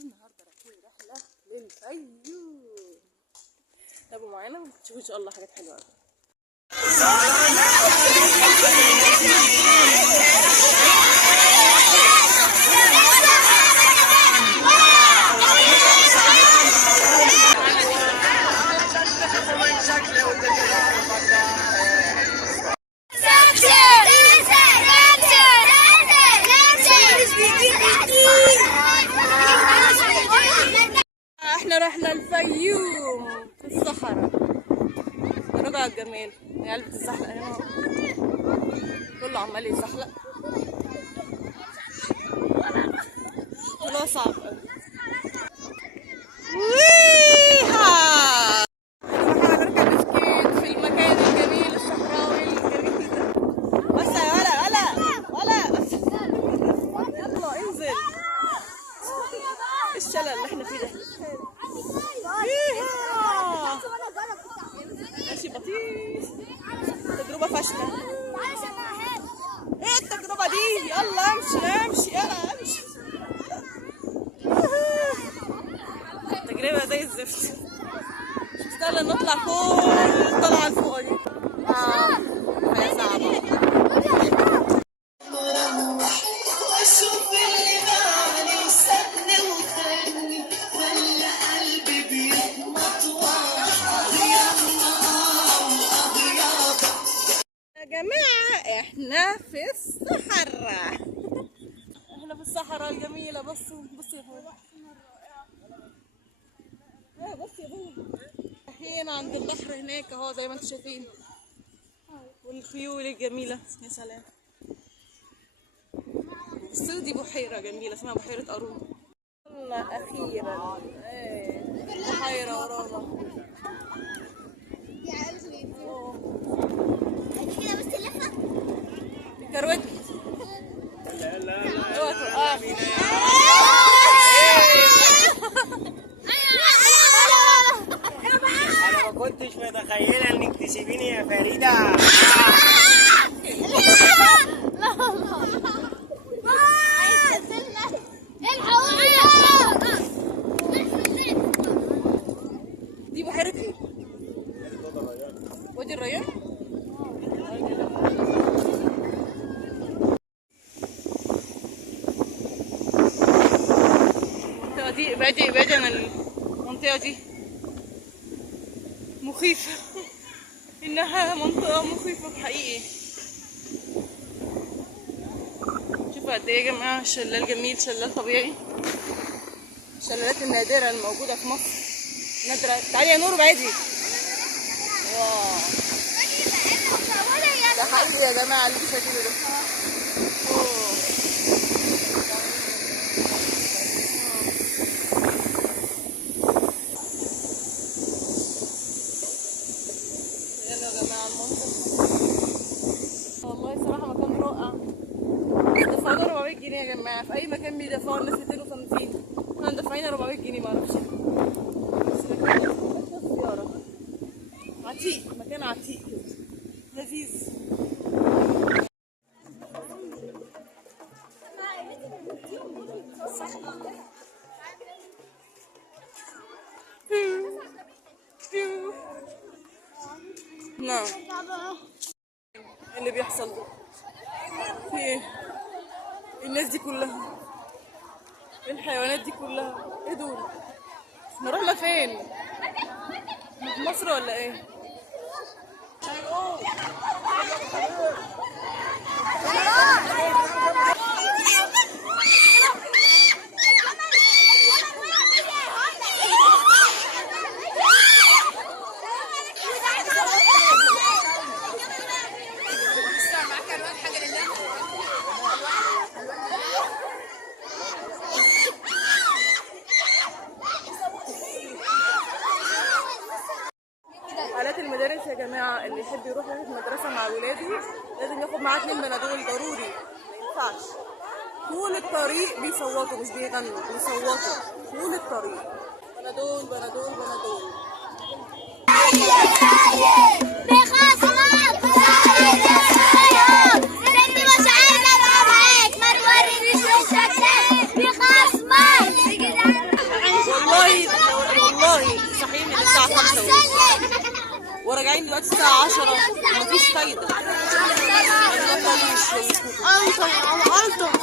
النهارده رايحين رحله للفيوم. تابعوا معانا وتشوفوا ان شاء الله حاجات حلوه قوي. احنا رحنا الفيوم في الصحراء. رجع الجمال العيال بتتزحلق هنا، كله عمال يتزحلق. طلوع صعب قوي. احنا هنركب سكيت في المكان الجميل الصحراوي الجميل ده. بس يا ولا بس يلا انزل. الشلل اللي احنا فيه ده ماشي بطيء. تجربة فاشلة. ايه التجربة دي؟ يلا امشي يلا امشي. تجربة زي الزفت. مش مستاهلة نطلع كل الطلعة الفوق دي. حاجة صعبة. يا جماعة احنا في الصحراء. احنا في الصحراء الجميلة. بصوا يا بابا. بص يا بابا. هنا عند البحر هناك اهو زي ما انتم شايفين، والخيول الجميلة. يا سلام. بصوا دي بحيرة جميلة اسمها بحيرة قارون. اخيرا بحيرة ورانا. كروتني. اوعى توقفني. انا ما كنتش متخيله انك تسيبيني يا فريده. دي بحيرة ايه؟ وادي الريان. المنطقة دي بعيد عن المنطقة دي. مخيفة. إنها منطقة مخيفة حقيقي. شوفوا قد إيه يا جماعة شلال جميل، شلال طبيعي. الشلالات النادرة الموجودة في مصر نادرة. تعالي يا نور بعيدي. واو ده حقيقي يا جماعة اللي شايفينه ده. يلا يا جماعة المنظر والله صراحة مكان رائع. دفعنا 400 جنيه يا جماعة. في أي مكان بيدفعوا الناس 250. احنا دافعين 400 جنيه معرفش. بس مكان زيارة عتيق، مكان عتيق لذيذ. نعم اللي بيحصل ده في ايه؟ الناس دي كلها، الحيوانات دي كلها ايه دول؟ احنا رحنا فين؟ في مصر ولا ايه؟ حالات المدارس يا جماعة، اللي يحب يروح المدرسة مع ولاده لازم ياخد معاه 2 بنادول ضروري. ما ينفعش. طول الطريق بيصوتوا، مش بيغنوا، بيصوتوا طول الطريق. بنادول بنادول بنادول. بخصمك وراجعين دلوقتي الساعة 10 مفيش فايدة. أنتم